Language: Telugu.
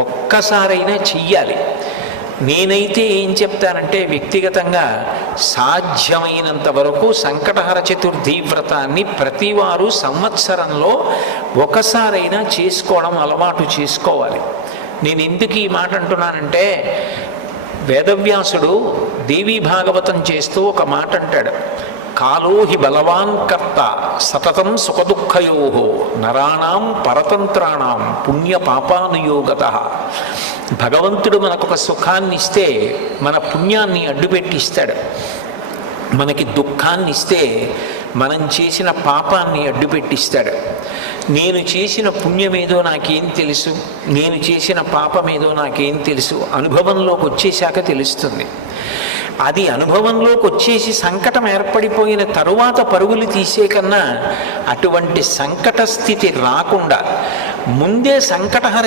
ఒక్కసారైనా చెయ్యాలి. నేనైతే ఏం చెప్తానంటే వ్యక్తిగతంగా సాధ్యమైనంత వరకు సంకటహర చతుర్థి వ్రతాన్ని ప్రతివారు సంవత్సరంలో ఒకసారైనా చేసుకోవడం అలవాటు చేసుకోవాలి. నేను ఎందుకు ఈ మాట అంటున్నానంటే, వేదవ్యాసుడు దేవీ భాగవతం చేస్తూ ఒక మాట అంటాడు, కాలో హి బలవాన్ కర్త సతతం సుఖదుఃఖయో నరాణం పరతంత్రాణం పుణ్య పాపానుయోగత. భగవంతుడు మనకొక సుఖాన్ని ఇస్తే మన పుణ్యాన్ని అడ్డుపెట్టిస్తాడు, మనకి దుఃఖాన్ని ఇస్తే మనం చేసిన పాపాన్ని అడ్డుపెట్టిస్తాడు. నేను చేసిన పుణ్యమేదో నాకేం తెలుసు, నేను చేసిన పాపమేదో నాకేం తెలుసు, అనుభవంలోకి వచ్చేశాక తెలుస్తుంది. అది అనుభవంలోకి వచ్చేసి సంకటం ఏర్పడిపోయిన తరువాత పరుగులు తీసే కన్నా అటువంటి సంకట స్థితి రాకుండా ముందే సంకటహర